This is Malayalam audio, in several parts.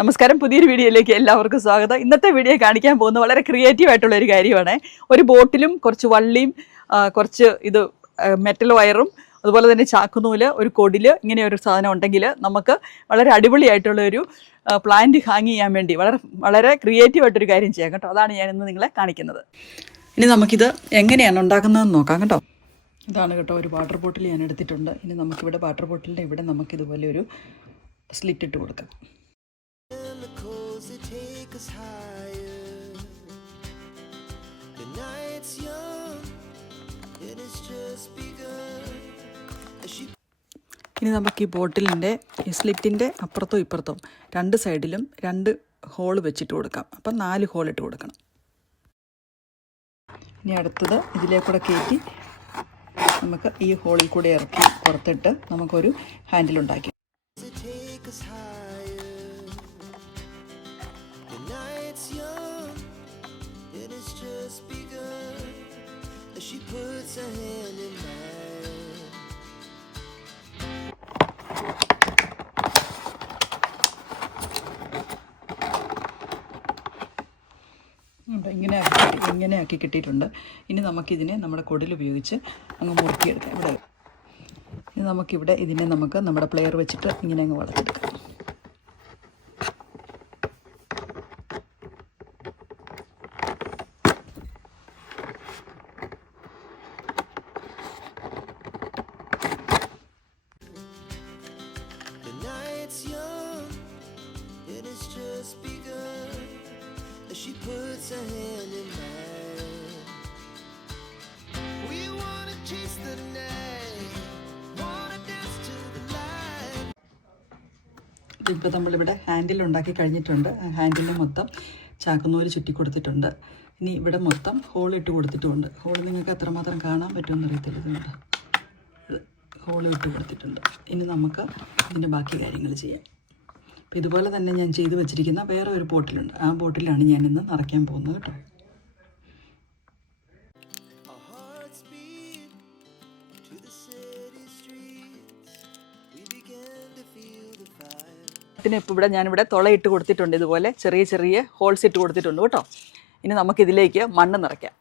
നമസ്കാരം, പുതിയൊരു വീഡിയോയിലേക്ക് എല്ലാവർക്കും സ്വാഗതം. ഇന്നത്തെ വീഡിയോ കാണിക്കാൻ പോകുന്നത് വളരെ ക്രിയേറ്റീവ് ആയിട്ടുള്ള ഒരു കാര്യമാണ്. ഒരു ബോട്ടിലും കുറച്ച് വള്ളിയും കുറച്ച് മെറ്റൽ വയറും അതുപോലെ തന്നെ ചാക്കുനൂല്, ഒരു കൊടില്, ഇങ്ങനെ ഒരു സാധനം ഉണ്ടെങ്കിൽ നമുക്ക് വളരെ അടിപൊളിയായിട്ടുള്ള ഒരു പ്ലാന്റ് ഹാങ് ചെയ്യാൻ വേണ്ടി വളരെ ക്രിയേറ്റീവ് ആയിട്ടൊരു കാര്യം ചെയ്യാം കേട്ടോ. അതാണ് ഞാൻ ഇന്ന് നിങ്ങളെ കാണിക്കുന്നത്. ഇനി നമുക്കിത് എങ്ങനെയാണ് ഉണ്ടാക്കുന്നതെന്ന് നോക്കാം കേട്ടോ. ഇതാണ് കേട്ടോ ഒരു വാട്ടർ ബോട്ടിൽ ഞാൻ എടുത്തിട്ടുണ്ട്. ഇനി നമുക്കിവിടെ വാട്ടർ ബോട്ടിലിൻ്റെ ഇവിടെ നമുക്കിതുപോലെ ഒരു സ്ലിറ്റ് ഇട്ട് കൊടുക്കാം. ഇനി നമുക്ക് ഈ ബോട്ടിലിൻ്റെ ഈ സ്ലിറ്റിൻ്റെ അപ്പുറത്തും ഇപ്പുറത്തും രണ്ട് സൈഡിലും 2 ഹോൾ വെച്ചിട്ട് കൊടുക്കാം. അപ്പം 4 ഹോൾ ഇട്ട് കൊടുക്കണം. ഇനി അടുത്തത് ഇതിലേക്കൂടെ കയറ്റി നമുക്ക് ഈ ഹോളിൽ കൂടെ ഇറക്കി പുറത്തിട്ട് നമുക്കൊരു ഹാൻഡിലുണ്ടാക്കി. ഇങ്ങനെ ആക്കി കിട്ടിയിട്ടുണ്ട്. ഇനി നമുക്കിതിനെ നമ്മുടെ കൊടിൽ ഉപയോഗിച്ച് അങ്ങ് മുറുക്കിയെടുക്കാം. ഇനി നമുക്കിവിടെ ഇതിനെ നമ്മുടെ പ്ലെയർ വെച്ചിട്ട് ഇങ്ങനെ അങ്ങ് വളർത്തിയെടുക്കാം. She puts her hand in mine. We wanna chase the night, wanna dance to the light. ഇപ്പോൾ നമ്മളിവിടെ ഹാൻഡിൽ ഉണ്ടാക്കി കഴിഞ്ഞിട്ടുണ്ട്. ഹാൻഡിൽ മൊത്തം ചാക്കുനൂല് ചുറ്റി കൊടുത്തിട്ടുണ്ട്. ഇനി ഇവിടെ മൊത്തം ഹോൾ ഇട്ട് കൊടുത്തിട്ടുമുണ്ട്. ഹോൾ നിങ്ങൾക്ക് എത്രമാത്രം കാണാൻ പറ്റുമെന്ന് അറിയത്തില്ല. ഇതുണ്ട്, ഹോൾ ഇട്ട് കൊടുത്തിട്ടുണ്ട്. ഇനി നമുക്ക് ഇതിൻ്റെ ബാക്കി കാര്യങ്ങൾ ചെയ്യാം. അപ്പോൾ ഇതുപോലെ തന്നെ ഞാൻ ചെയ്തു വെച്ചിരിക്കുന്ന വേറെ ഒരു ബോട്ടിലുണ്ട്. ആ ബോട്ടിലാണ് ഞാൻ ഇന്ന് നിറയ്ക്കാൻ പോകുന്നത് കേട്ടോ. ഇപ്പോൾ ഞാനിവിടെ തുളയിട്ട് കൊടുത്തിട്ടുണ്ട്. ഇതുപോലെ ചെറിയ ചെറിയ ഹോൾസ് ഇട്ട് കൊടുത്തിട്ടുണ്ട് കേട്ടോ. ഇനി നമുക്കിതിലേക്ക് മണ്ണ് നിറയ്ക്കാം.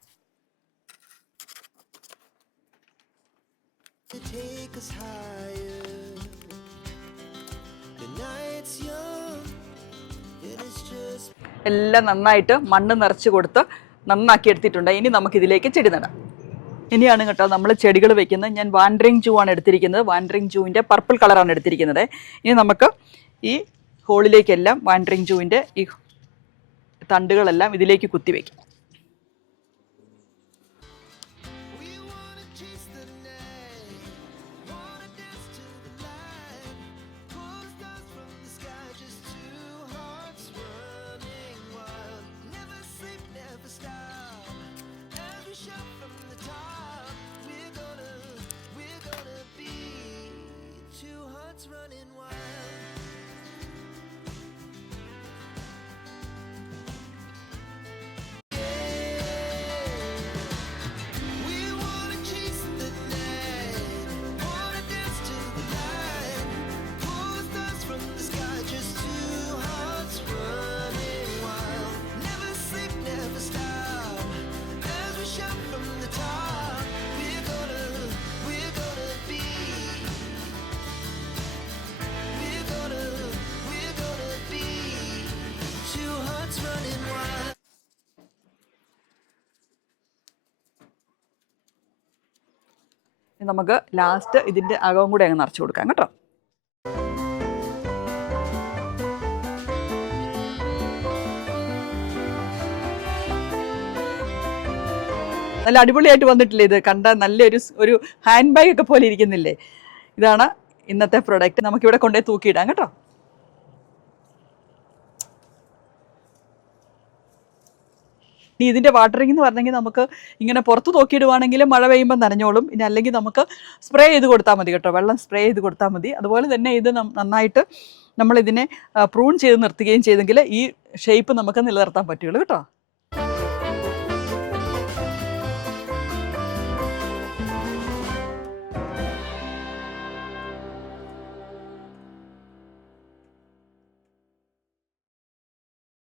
എല്ലാം നന്നായിട്ട് മണ്ണ് നിറച്ച് കൊടുത്ത് നന്നാക്കി എടുത്തിട്ടുണ്ട്. ഇനി നമുക്കിതിലേക്ക് ചെടി നടാം. ഇനിയാണ് കേട്ടോ നമ്മൾ ചെടികൾ വെക്കുന്നത്. ഞാൻ വാൻഡറിങ് ജൂ ആണ് എടുത്തിരിക്കുന്നത്. വാൻഡറിങ് ജൂവിൻ്റെ പർപ്പിൾ കളറാണ് എടുത്തിരിക്കുന്നത്. ഇനി നമുക്ക് ഈ ഹോളിലേക്കെല്ലാം വാൻഡറിങ് ജൂവിൻ്റെ ഈ തണ്ടുകളെല്ലാം ഇതിലേക്ക് കുത്തി വയ്ക്കാം. നമുക്ക് ലാസ്റ്റ് ഇതിൻ്റെ അകവും കൂടെ അങ്ങ് നിറച്ച് കൊടുക്കാം കേട്ടോ. നല്ല അടിപൊളിയായിട്ട് വന്നിട്ടില്ലേ? ഇത് കണ്ട നല്ലൊരു ഹാൻഡ് ബാഗ് ഒക്കെ പോലെ ഇരിക്കുന്നില്ലേ? ഇതാണ് ഇന്നത്തെ പ്രൊഡക്റ്റ്. നമുക്കിവിടെ കൊണ്ടുപോയി തൂക്കിയിടാം കേട്ടോ. ഇനി ഇതിൻ്റെ വാട്ടറിംഗ് എന്ന് പറഞ്ഞെങ്കിൽ നമുക്ക് ഇങ്ങനെ പുറത്ത് നോക്കിയിടുവാണെങ്കിൽ മഴ പെയ്യുമ്പോൾ നനഞ്ഞോളും. ഇനി അല്ലെങ്കിൽ നമുക്ക് സ്പ്രേ ചെയ്ത് കൊടുത്താൽ മതി കേട്ടോ. വെള്ളം സ്പ്രേ ചെയ്ത് കൊടുത്താൽ മതി. അതുപോലെ തന്നെ ഇത് നന്നായിട്ട് നമ്മളിതിനെ പ്രൂൺ ചെയ്ത് നിർത്തുകയും ചെയ്തെങ്കിൽ ഈ ഷേപ്പ് നമുക്ക് നിലനിർത്താൻ പറ്റുള്ളൂ കേട്ടോ.